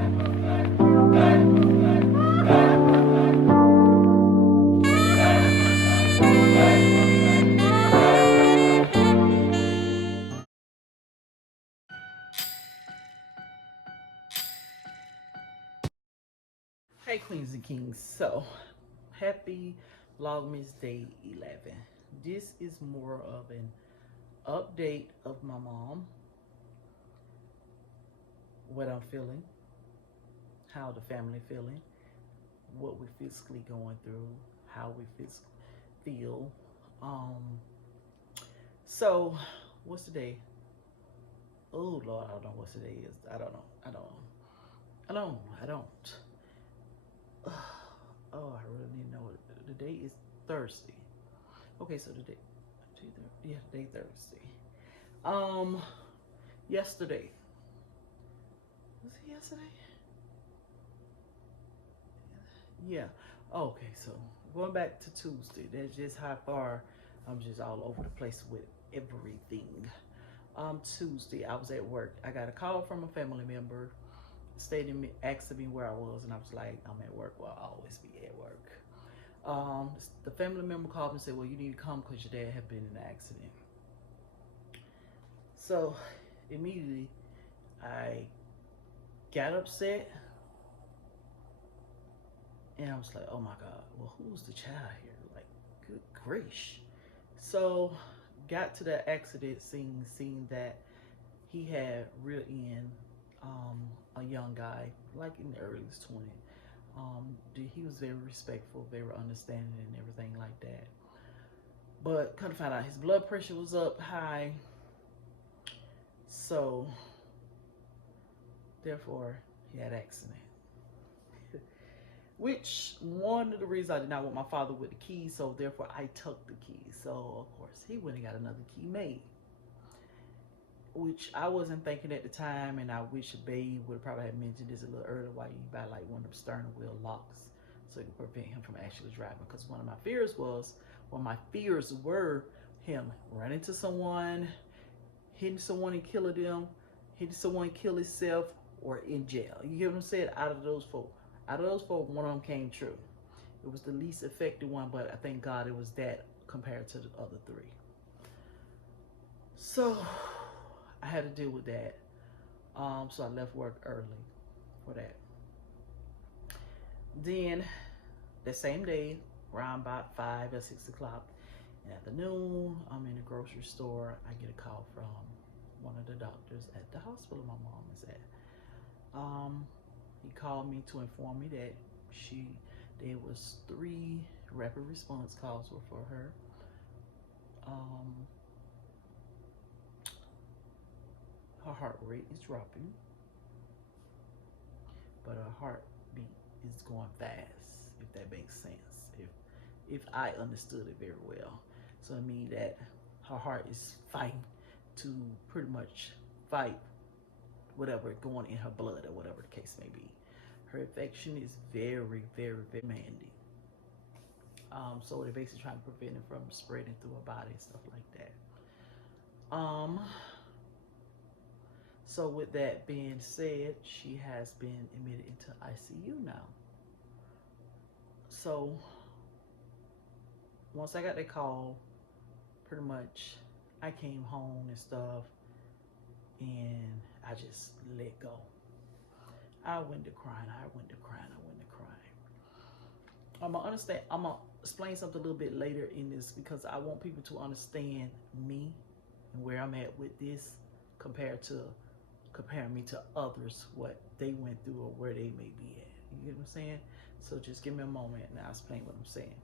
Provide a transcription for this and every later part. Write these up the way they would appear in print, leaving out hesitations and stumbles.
Hey Queens and Kings, so happy Vlogmas Day 11. This is more of an update of my mom, what I'm feeling, how the family feeling, what we're physically going through, how we feel. Um, so what's the day? Oh Lord, I don't know what today is. I don't know. I don't. Oh, I really need to know. The day is Thursday. Okay, so the day, yeah, the day Thursday. Um, yesterday. Was it yesterday? Yeah. Okay, so going back to Tuesday, that's just how far I'm just all over the place with everything. Tuesday, I was at work. I got a call from a family member stating me, asking me where I was, and I was like, I'm at work. Well, I'll always be at work. The family member called me and said, well, you need to come because your dad had been in an accident. So immediately I got upset and I was like, oh my God, well, who's the child here? Like, good gracious. So got to the accident scene, seeing that he had rear end a young guy, like in the early 20s. He was very respectful, very understanding, and everything like that. But kind of found out his blood pressure was up high, so therefore he had an accident. Which one of the reasons I did not want my father with the keys, so therefore I took the keys. So of course he went and got another key made, which I wasn't thinking at the time, and I wish Babe would have probably had mentioned this a little earlier. Why you buy like one of them stern wheel locks, so you can prevent him from actually driving. Because one of my fears was, well, my fears were him running into someone, hitting someone and killing them, hitting someone and kill himself, or in jail. You hear what I'm saying? Out of those four, one of them came true. It was the least effective one, but I thank God it was that compared to the other three. So I had to deal with that. So I left work early for that. Then the same day, around about 5 or 6 o'clock in the afternoon, I'm in the grocery store. I get a call from one of the doctors at the hospital my mom is at. He called me to inform me that there was 3 rapid response calls were for her. Um, her heart rate is dropping, but her heartbeat is going fast, if that makes sense. If I understood it very well. So I mean that her heart is fighting to pretty much fight whatever going in her blood or whatever the case may be. Her infection is very, very, very demanding. So they're basically trying to prevent it from spreading through her body and stuff like that. So with that being said, she has been admitted into ICU now. So once I got that call, pretty much I came home and stuff, and I just let go. I went to crying. I'm gonna understand. I'm gonna explain something a little bit later in this because I want people to understand me and where I'm at with this comparing me to others, what they went through or where they may be at. You get what I'm saying? So just give me a moment and I'll explain what I'm saying.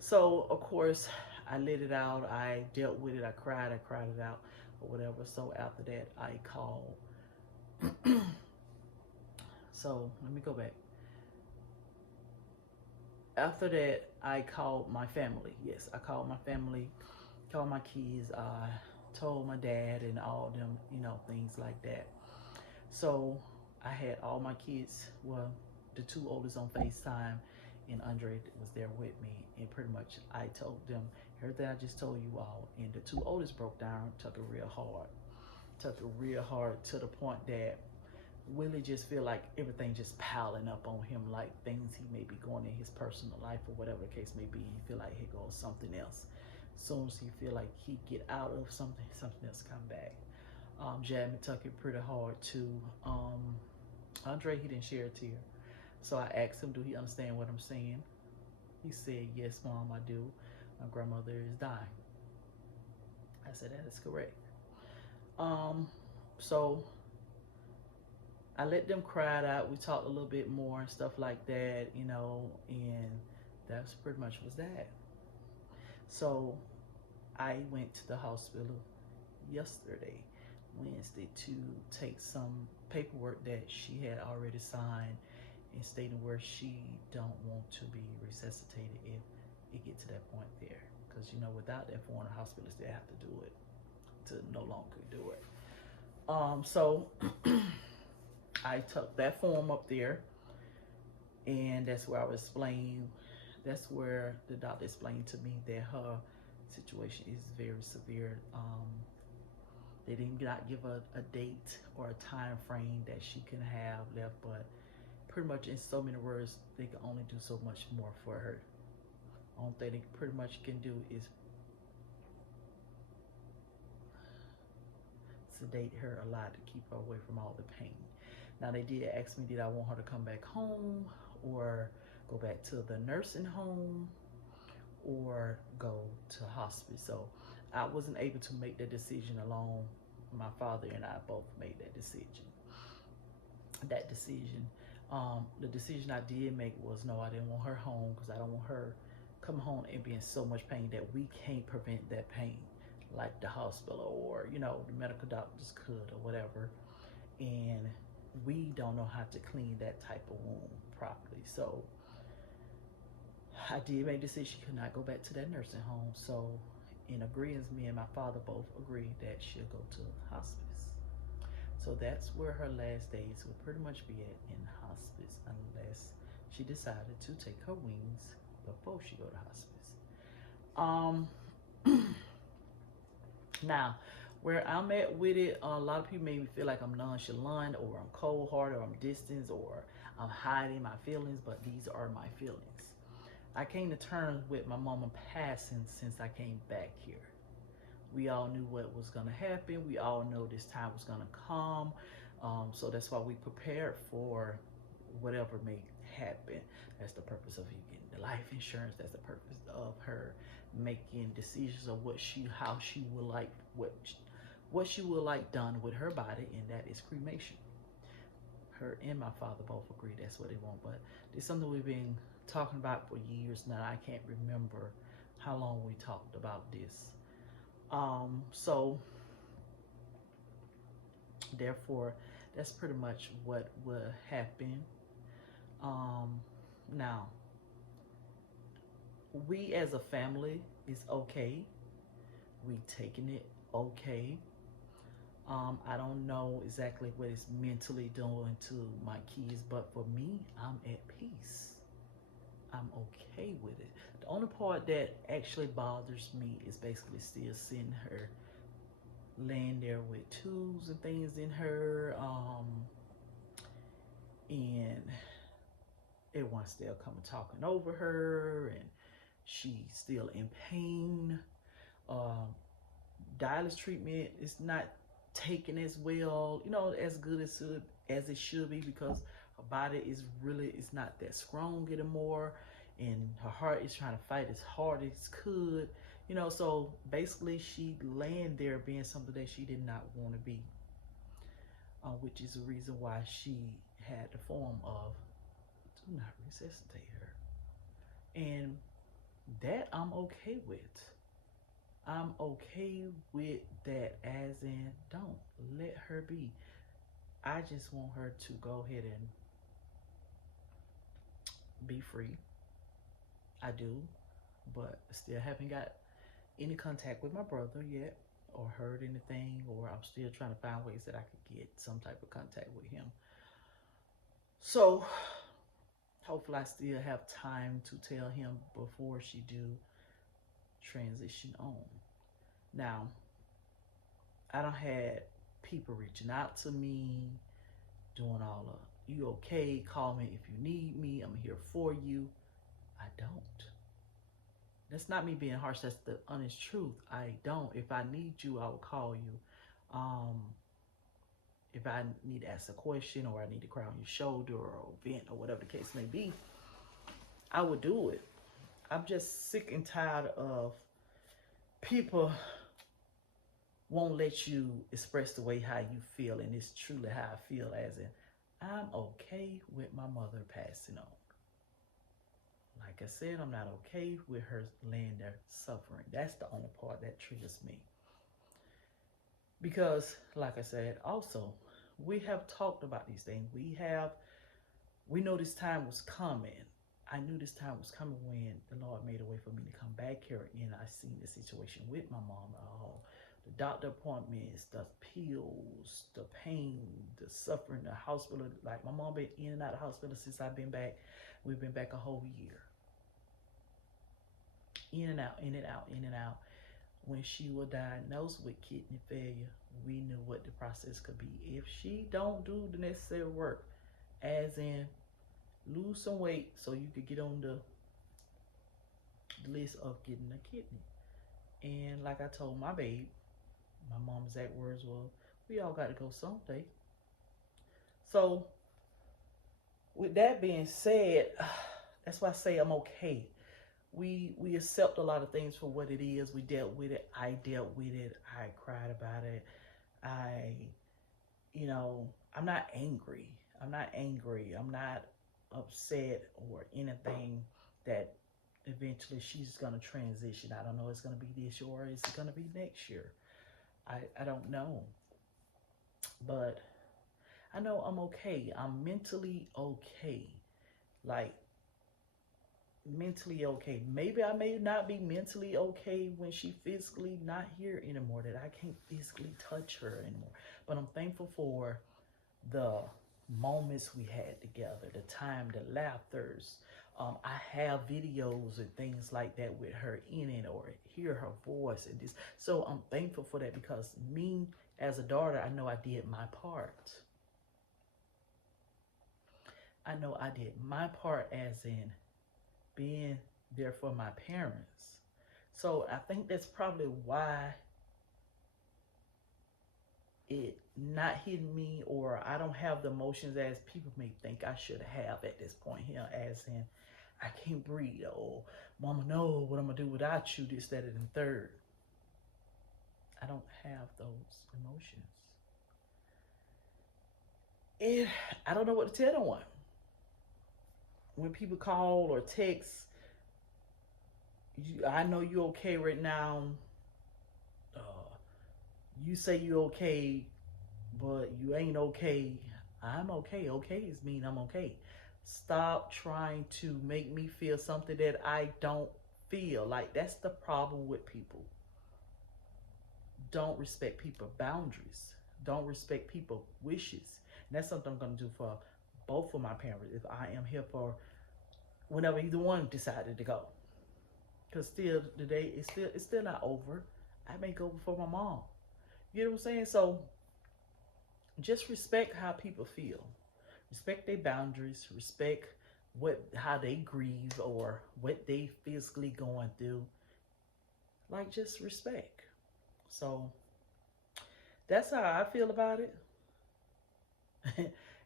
So of course I let it out. I dealt with it. I cried it out or whatever. So after that I called. So let me go back. After that, I called my family. Yes, I called my family, called my kids, told my dad and all them, things like that. So I had all my kids, well, the 2 oldest on FaceTime, and Andre was there with me. And pretty much I told them everything I just told you all. And the 2 oldest broke down, took it real hard to the point that Willie just feel like everything just piling up on him, like things he may be going in his personal life or whatever the case may be. He feel like he goes something else. As soon as he feel like he get out of something, something else come back. Jasmine took it pretty hard too. Andre, he didn't share a tear. So I asked him, do he understand what I'm saying? He said, yes, Mom, I do. My grandmother is dying. I said, that is correct. So I let them cry it out. We talked a little bit more and stuff like that, you know, and that's pretty much was that. So I went to the hospital yesterday, Wednesday, to take some paperwork that she had already signed and stating where she don't want to be resuscitated if it get to that point there. Because, you know, without that form, the hospitals, they have to do it to no longer do it. So I took that form up there, and that's where I was explaining, that's where the doctor explained to me that her situation is very severe. They did not give a date or a time frame that she can have left, but pretty much in so many words, they can only do so much more for her. Only thing they pretty much can do is sedate her a lot to keep her away from all the pain. Now they did ask me, did I want her to come back home or go back to the nursing home or go to hospice. So I wasn't able to make that decision alone. My father and I both made that decision. The decision I did make was no, I didn't want her home because I don't want her come home and be in so much pain that we can't prevent that pain, like the hospital or, you know, the medical doctors could or whatever. And we don't know how to clean that type of wound properly. So I did make the decision she could not go back to that nursing home. So in agreement, me and my father both agreed that she'll go to hospice. So that's where her last days will pretty much be at, in hospice, unless she decided to take her wings before she go to hospice. Now, where I'm at with it, a lot of people make me feel like I'm nonchalant or I'm cold-hearted or I'm distant or I'm hiding my feelings, but these are my feelings. I came to terms with my mama passing since I came back here. We all knew what was going to happen. We all know this time was going to come. So that's why we prepared for whatever may happen. That's the purpose of you getting the life insurance. That's the purpose of her making decisions of how she would like, what she would like done with her body, and that is cremation. Her and my father both agree that's what they want, but it's something we've been talking about for years now. I can't remember how long we talked about this. So therefore, that's pretty much what will happen. Now, we as a family is okay. We taking it okay. I don't know exactly what it's mentally doing to my kids, but for me, I'm at peace. I'm okay with it. The only part that actually bothers me is basically still seeing her laying there with tubes and things in her, and everyone's still coming talking over her, and she's still in pain. Dialysis treatment is not taken as well, you know, as good as it should be, because her body is not that strong anymore, and her heart is trying to fight as hard as it could, you know. So basically she laying there being something that she did not want to be, which is the reason why she had the form of do not resuscitate her, and that I'm okay with. I'm okay with that, as in, don't let her be. I just want her to go ahead and be free. I do, but still haven't got any contact with my brother yet or heard anything, or I'm still trying to find ways that I could get some type of contact with him. So hopefully I still have time to tell him before she do transition on. Now, I don't had people reaching out to me doing all of, you okay? Call me if you need me. I'm here for you. I don't. That's not me being harsh. That's the honest truth. I don't. If I need you, I will call you. Um, if I need to ask a question or I need to cry on your shoulder or vent or whatever the case may be, I would do it. I'm just sick and tired of people won't let you express the way how you feel, and it's truly how I feel, as in I'm okay with my mother passing on. Like I said, I'm not okay with her laying there suffering. That's the only part that triggers me. Because, like I said, also, we have talked about these things. We know this time was coming. I knew this time was coming when the Lord made a way for me to come back here, and I seen the situation with my mom. The doctor appointments, the pills, the pain, the suffering, the hospital. Like, my mom been in and out of the hospital since I've been back. We've been back a whole year. In and out, in and out, in and out. When she was diagnosed with kidney failure, we knew what the process could be. If she don't do the necessary work, as in lose some weight so you could get on the list of getting a kidney. And like I told my babe, my mom's exact words were, we all got to go someday. So with that being said, that's why I say I'm okay. We accept a lot of things for what it is. We dealt with it. I dealt with it. I cried about it. I'm not angry. I'm not upset or anything that eventually she's going to transition. I don't know, it's going to be this year or it's going to be next year. I don't know. But I know I'm okay. I'm mentally okay. Like, mentally okay. Maybe I may not be mentally okay when she physically not here anymore, that I can't physically touch her anymore. But I'm thankful for the moments we had together, the time, the laughters. I have videos and things like that with her in it, or hear her voice and this. So I'm thankful for that, because me as a daughter, I know I did my part. I know I did my part, as in being there for my parents. So I think that's probably why it not hitting me, or I don't have the emotions as people may think I should have at this point here, as in I can't breathe, or mama, no, what I'm gonna do without you, this, that, and the third. I don't have those emotions. And I don't know what to tell anyone. When people call or text, I know you're okay right now. Uh, you say you're okay, but you ain't okay. I'm okay. Okay is mean I'm okay. Stop trying to make me feel something that I don't feel. Like, that's the problem with people. Don't respect people's boundaries. Don't respect people's wishes. And that's something I'm gonna do for both of my parents if I am here for whenever either one decided to go. Cause still today it's still not over. I may go before my mom. You know what I'm saying? So just respect how people feel. Respect their boundaries. Respect how they grieve or what they physically going through. Like, just respect. So that's how I feel about it.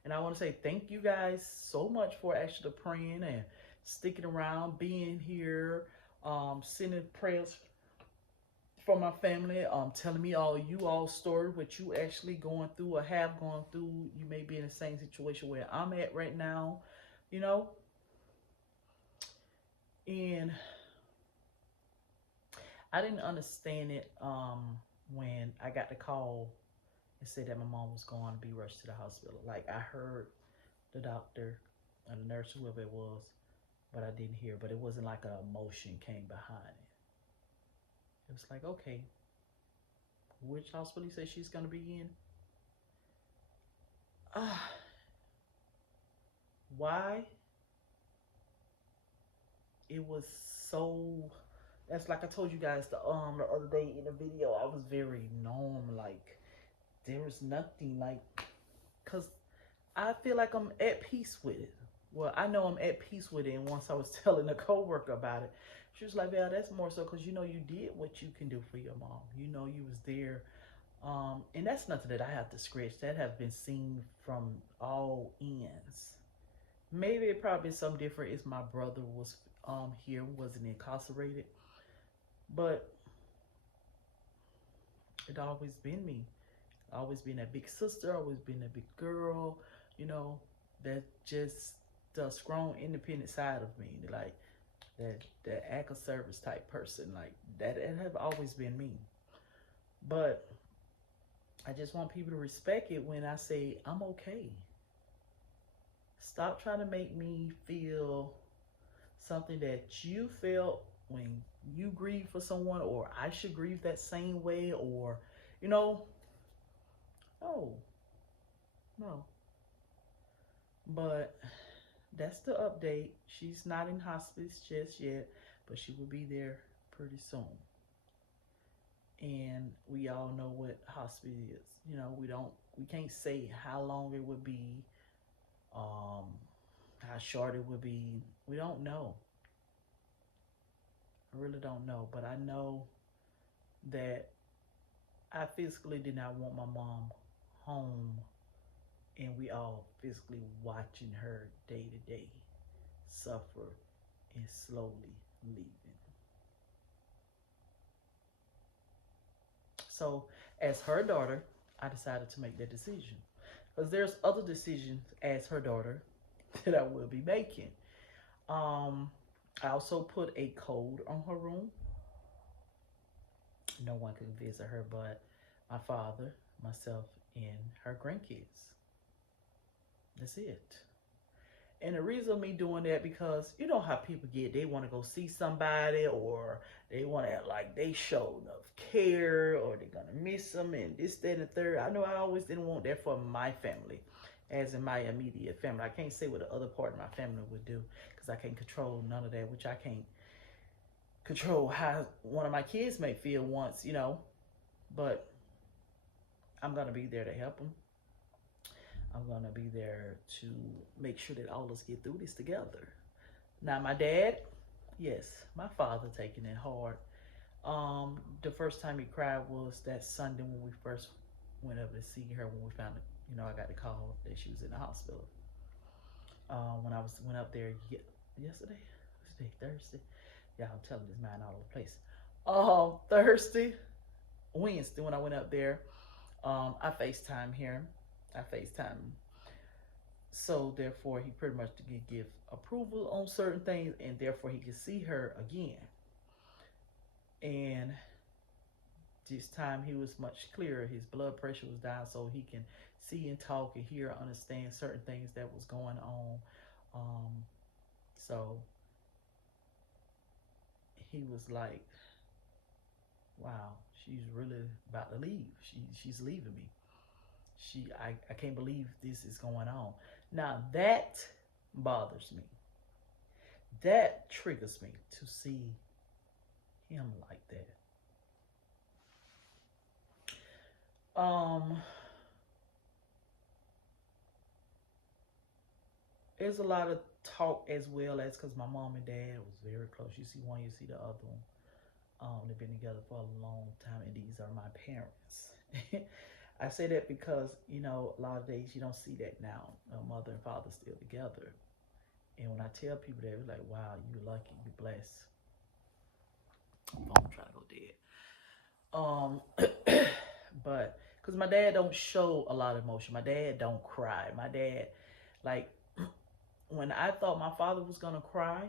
And I want to say thank you guys so much for actually praying and sticking around, being here, sending prayers for my family, telling me all story, what you actually going through or have gone through. You may be in the same situation where I'm at right now, you know. And I didn't understand it when I got the call and said that my mom was going to be rushed to the hospital. Like, I heard the doctor and the nurse, whoever it was, but I didn't hear. But it wasn't like an emotion came behind it. It was like, okay, which hospital you say she's going to be in? Why? It was so. That's like I told you guys the other day in the video. I was very numb. Like, there was nothing, like, cause I feel like I'm at peace with it. Well, I know I'm at peace with it. And once I was telling a coworker about it, she was like, "Yeah, that's more so because you know you did what you can do for your mom. You know you was there, and that's nothing that I have to scratch. That have been seen from all ends. Maybe it probably is something different if my brother was here, wasn't incarcerated, but it always been me. Always been that big sister. Always been that big girl. You know, that just the strong, independent side of me, like that act of service type person, like that. It have always been me. But I just want people to respect it when I say I'm okay. Stop trying to make me feel something that you felt when you grieve for someone, or I should grieve that same way, or you know, no, no. But that's the update. She's not in hospice just yet, but she will be there pretty soon. And we all know what hospice is. You know, we can't say how long it would be, um, how short it would be. We don't know. I really don't know. But I know that I physically did not want my mom home, and we all physically watching her day to day suffer and slowly leaving. So, as her daughter, I decided to make that decision. Because there's other decisions as her daughter that I will be making. Um, I also put a code on her room. No one can visit her but my father, myself, and her grandkids. That's it. And the reason me doing that because you know how people get, they want to go see somebody or they want to act like they show enough care or they're gonna miss them and this, that, and the third. I know I always didn't want that for my family, as in my immediate family. I can't say what the other part of my family would do because I can't control none of that, which I can't control how one of my kids may feel once, you know. But I'm gonna be there to help them. I'm gonna be there to make sure that all of us get through this together. Now, my dad, yes, my father taking it hard. The first time he cried was that Sunday when we first went up to see her when we found it. You know, I got the call that she was in the hospital. When I went up there yesterday, what's the day? Thursday. Yeah, I'm telling this man all over the place. Thursday, Wednesday when I went up there, I FaceTime here. I FaceTime. So therefore, he pretty much could give approval on certain things, and therefore he could see her again. And this time he was much clearer. His blood pressure was down, so he can see and talk and hear, understand certain things that was going on. So he was like, "Wow, she's really about to leave. She's leaving me. I can't believe this is going on." Now that bothers me. That triggers me to see him like that. There's a lot of talk as well as because my mom and dad was very close. You see one, you see the other one. They've been together for a long time, and these are my parents. I say that because you know a lot of days you don't see that now. Mother and father still together, and when I tell people that, they're like, "Wow, you're lucky, you're blessed." Phone trying to go dead. But because my dad don't show a lot of emotion, my dad don't cry. My dad, like, when I thought my father was gonna cry,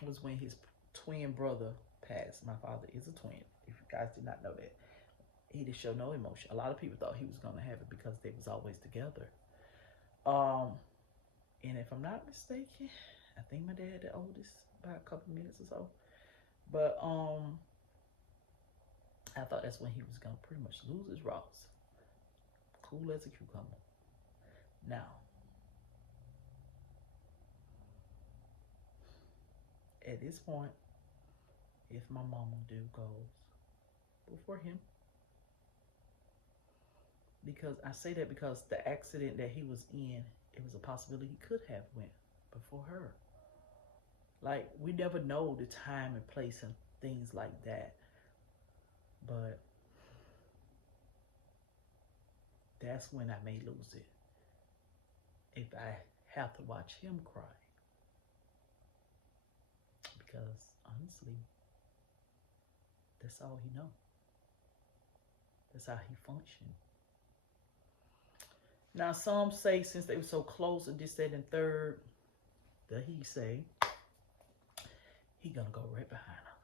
was when his twin brother passed. My father is a twin. If you guys did not know that, he didn't show no emotion. A lot of people thought he was gonna have it because they was always together. Um, and if I'm not mistaken, I think my dad the oldest by a couple minutes or so. But I thought that's when he was gonna pretty much lose his rocks. Cool as a cucumber. Now, at this point, if my mama do goes before him, because I say that because the accident that he was in it was a possibility he could have went before her. Like, we never know the time and place and things like that. But that's when I may lose it. If I have to watch him cry. Because honestly, that's all he knows. That's how he functioned. Now some say since they were so close and this, that, and third, that he say he gonna go right behind her.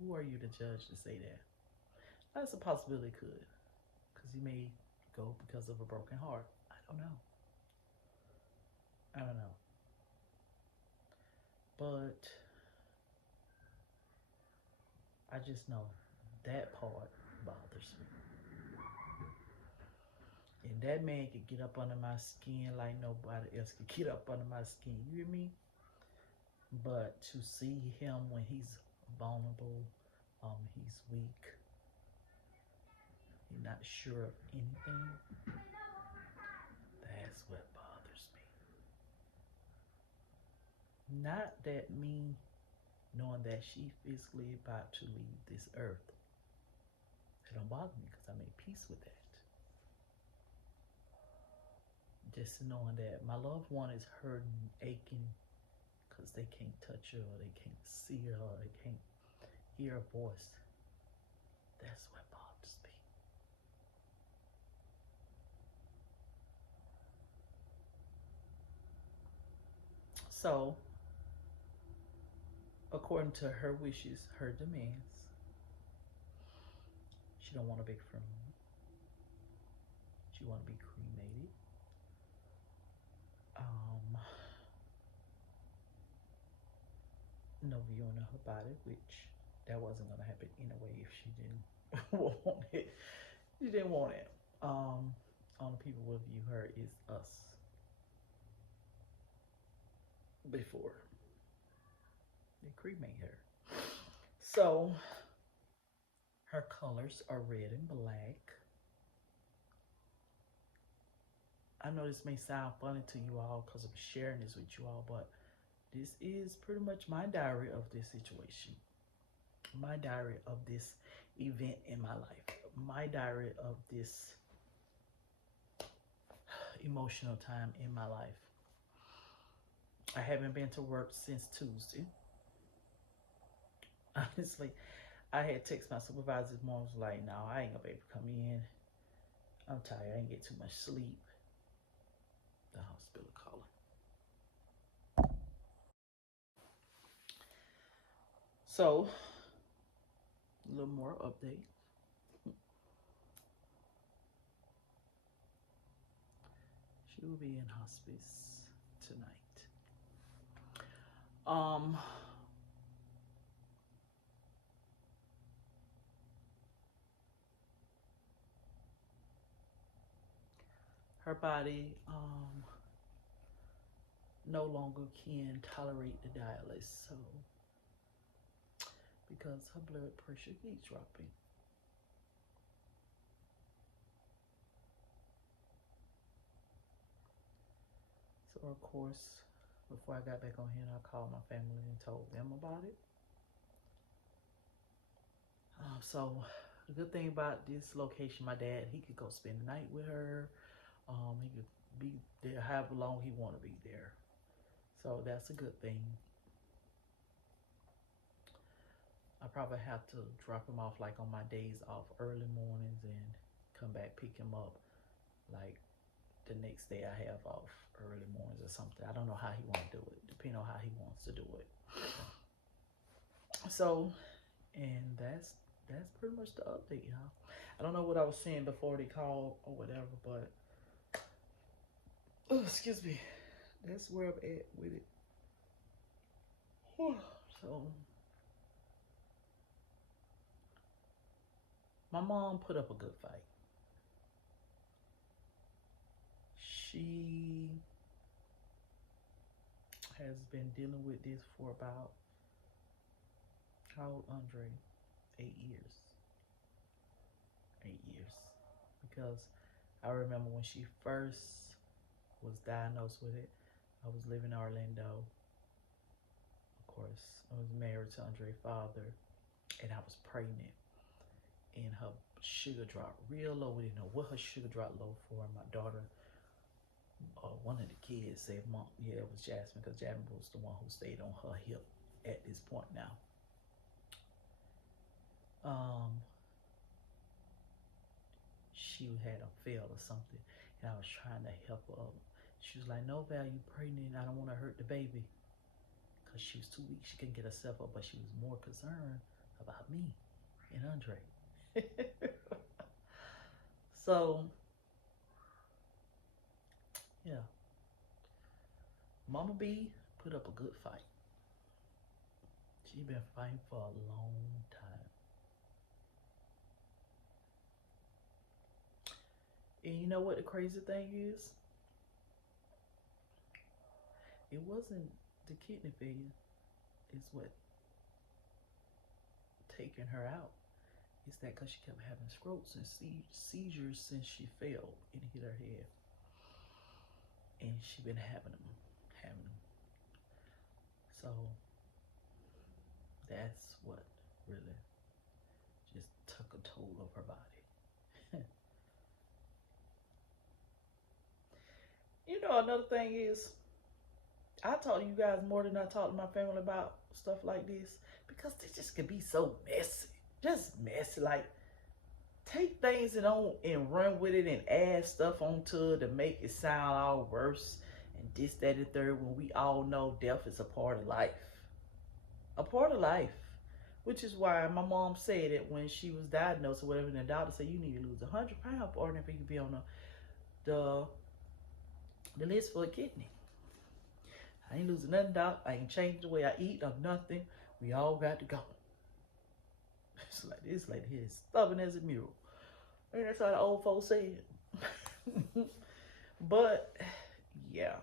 Who are you to judge to say that? That's a possibility, could. Because he may go because of a broken heart. I don't know. I don't know. But I just know that part bothers me. And that man could get up under my skin like nobody else could get up under my skin. You hear me? But to see him when he's vulnerable, he's weak, he's not sure of anything, that's what bothers me. Not that me knowing that she physically about to leave this earth. It don't bother me because I made peace with that. Just knowing that my loved one is hurting, aching, because they can't touch her, or they can't see her, or they can't hear her voice. That's what bothers me. So, according to her wishes, her demands, she don't want a big funeral. She want to be cremated. No viewing of her body, which that wasn't gonna happen anyway if she didn't want it. She didn't want it. Only people will view her is us. Before they cremate her. So her colors are red and black. I know this may sound funny to you all because I'm sharing this with you all, but this is pretty much my diary of this situation. My diary of this event in my life. My diary of this emotional time in my life. I haven't been to work since Tuesday. Honestly, I had text my supervisor this morning, was like, no, I ain't gonna be able to come in. I'm tired, I ain't get too much sleep. The hospital calling. So, a little more update. She will be in hospice tonight. Her body no longer can tolerate the dialysis, so because her blood pressure keeps dropping. So of course, before I got back on here, I called my family and told them about it. So the good thing about this location, my dad, he could go spend the night with her. He could be there however long he want to be there. So that's a good thing. I probably have to drop him off like on my days off early mornings and come back pick him up like the next day I have off early mornings or something. I don't know how he want to do it, depending on how he wants to do it. So, and that's pretty much the update, y'all. I don't know what I was saying before they called or whatever, but oh, excuse me, that's where I'm at with it. So, my mom put up a good fight. She has been dealing with this for about, how old Andre? 8 years. 8 years. Because I remember when she first was diagnosed with it. I was living in Orlando. Of course, I was married to Andre's father, and I was pregnant. And her sugar dropped real low. We didn't know what her sugar dropped low for. My daughter, one of the kids said, "Mom, yeah, it was Jasmine," because Jasmine was the one who stayed on her hip at this point now. She had a fail or something, and I was trying to help her. She was like, "No, Val, you pregnant. I don't want to hurt the baby," because she was too weak. She couldn't get herself up, but she was more concerned about me and Andre. So, yeah, Mama B put up a good fight. She's been fighting for a long time. And you know what the crazy thing is? It wasn't the kidney failure. It's what taking her out. It's that because she kept having strokes and seizures since she fell and hit her head. And she been having them. So that's what really just took a toll of her body. You know, another thing is, I talk to you guys more than I talk to my family about stuff like this because they just can be so messy. Just messy. Like, take things and run with it and add stuff onto it to make it sound all worse and this, that, and third, when we all know death is a part of life. A part of life. Which is why my mom said that when she was diagnosed or whatever, and the doctor said you need to lose 100 pounds or if you could be on the list for a kidney. I ain't losing nothing, doc. I ain't changing the way I eat or nothing. We all got to go. It's like this lady here is stubborn as a mule. And that's how the old folks say it. But, yeah.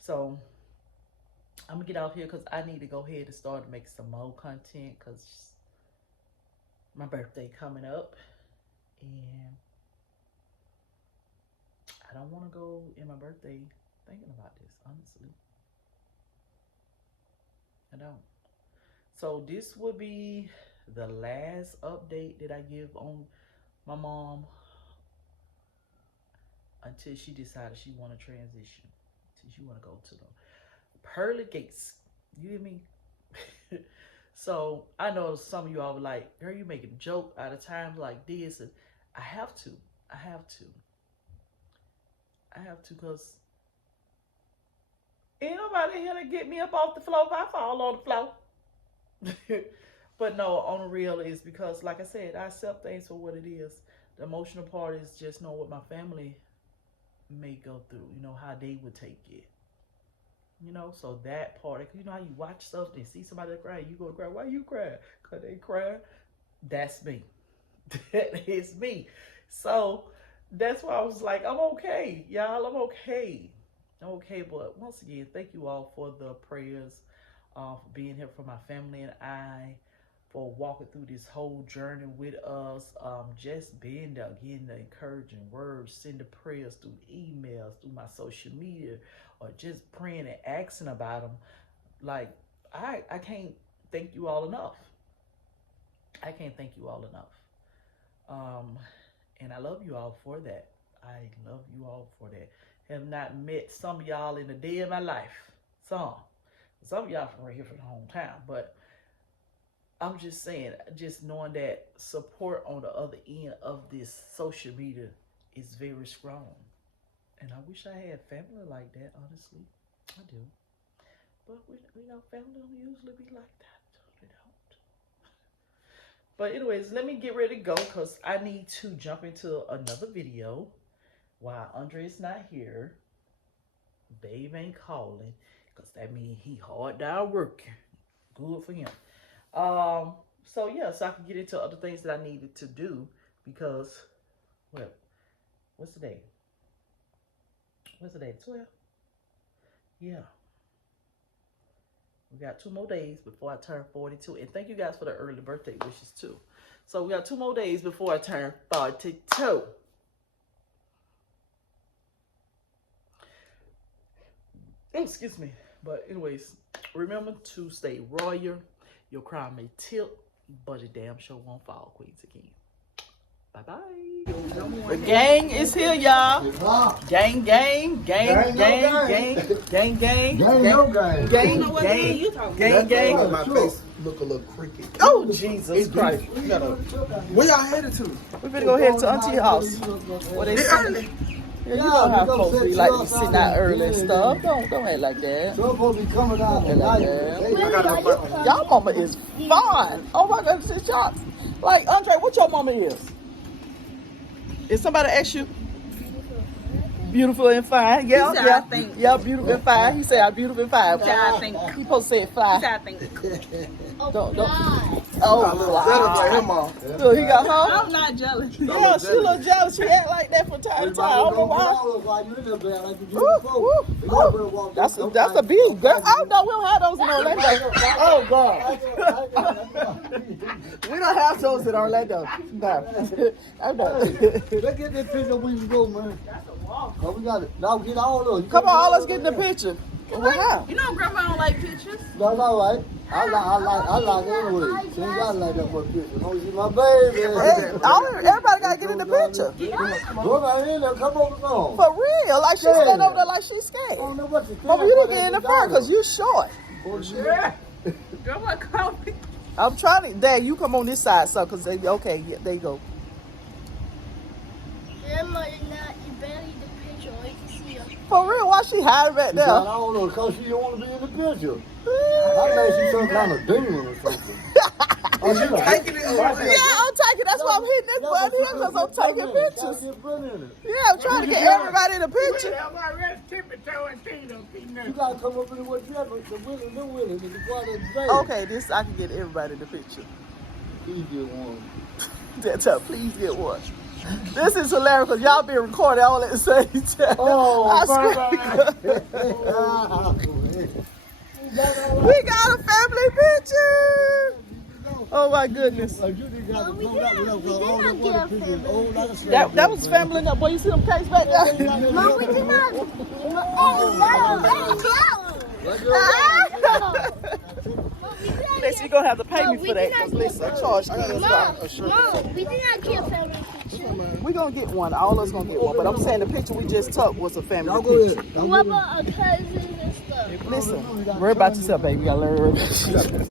So, I'm going to get out here because I need to go ahead and start to make some more content because my birthday coming up. And I don't want to go in my birthday thinking about this, honestly. I don't. So this would be the last update that I give on my mom until she decided she want to transition, until she want to go to the pearly gates. You hear me? So I know some of you all were like, girl, you making a joke out of times like this. And I have to because ain't nobody here to get me up off the floor if I fall on the floor. But no, on the real is because, like I said, I accept things for what it is. The emotional part is just know what my family may go through, you know, how they would take it. You know, so that part, you know how you watch stuff and see somebody cry, you go to cry. Why you cry? Because they cry. That's me. That is me. So that's why I was like, I'm okay, y'all. I'm okay. Okay, but once again, thank you all for the prayers, for being here for my family and I, for walking through this whole journey with us, just being there, getting the encouraging words, sending prayers through emails, through my social media, or just praying and asking about them. Like, I can't thank you all enough. I can't thank you all enough. And I love you all for that. I love you all for that. Have not met some of y'all in the day of my life. Some of y'all from right here from the hometown, but I'm just saying, just knowing that support on the other end of this social media is very strong. And I wish I had family like that, honestly. I do. But, you know, family don't usually be like that. They don't. But anyways, let me get ready to go because I need to jump into another video while Andre's not here. Babe ain't calling because that means he hard down working. Good for him. So yeah, so I can get into other things that I needed to do because, what's the day? What's the day? 12? Yeah. We got 2 more days before I turn 42. And thank you guys for the early birthday wishes too. So we got 2 more days before I turn 42. Oh, excuse me. But anyways, remember to stay royal. Your crown may tilt, but it damn sure won't fall, queens again. Bye-bye. The gang is here, y'all. Gang, gang, gang, gang, gang, gang, gang, gang, gang. My face look a little cricket. Oh, Jesus Christ. Where y'all headed to? We're gonna go ahead to Auntie's house. What they say? Yeah, you know how folks be like to sit out early and stuff. Don't act like that. Supposed to be coming out tonight. Y'all mama is fun. Oh my goodness, it's y'all. Like, Andre, what your mama is? Is somebody ask you? Beautiful and fine. Yeah, He said, yeah. I think. Yeah, beautiful and fine. He said, I'm beautiful and fine. He said, I think. He supposed to say fly. He said, I think. Don't. Oh, wow. Look, he got her. I'm not jealous. Yeah, she a little jealous. She act like that from time to time. I don't know why. Ooh. That's a big girl. Oh no, we don't have those in Orlando. Oh God. We don't have those in Orlando. No. I'm not. Let's get this picture when you go, man. Oh, we got it. Now get all of them. Come on, let's get in the picture. What happened? You know Grandma don't like pictures. That's all right. I like anyway. She ain't got to like that for a picture. Don't see my baby. Everybody gotta get in the picture. Go right in there. Come over now. For real, like she's standing over there like she's I scared. don't know what you Mama, you didn't get in the front because you short. Grandma called me. I'm trying to. Dad, you come on this side, so because they okay. Yeah, there you go. Grandma is not barely the picture, or you can see her. For real, why she hiding back there? I don't know, because she don't want to be in the picture. I think she's some kind of demon or something. Oh, you taking it? Yeah, I'm taking. That's why I'm hitting this button here because I'm taking pictures. Yeah, I'm trying to get everybody in the picture. You gotta come up in what the willing, the part of the day. Okay, this I can get everybody in the picture. Please get one. That's up. Please get one. This is hilarious because y'all been recording all at the same time. We got a family picture. Oh my goodness. That was family enough. Boy, you see them cakes back there? Mom, we did not. Listen, you're gonna have to pay me for that because listen, I charge Mom, we did not get a family picture. We're gonna get one. All of us gonna get one. But I'm saying the picture we just took was a family picture. What about a cousin and stuff? Listen, worry about yourself, baby. You gotta learn.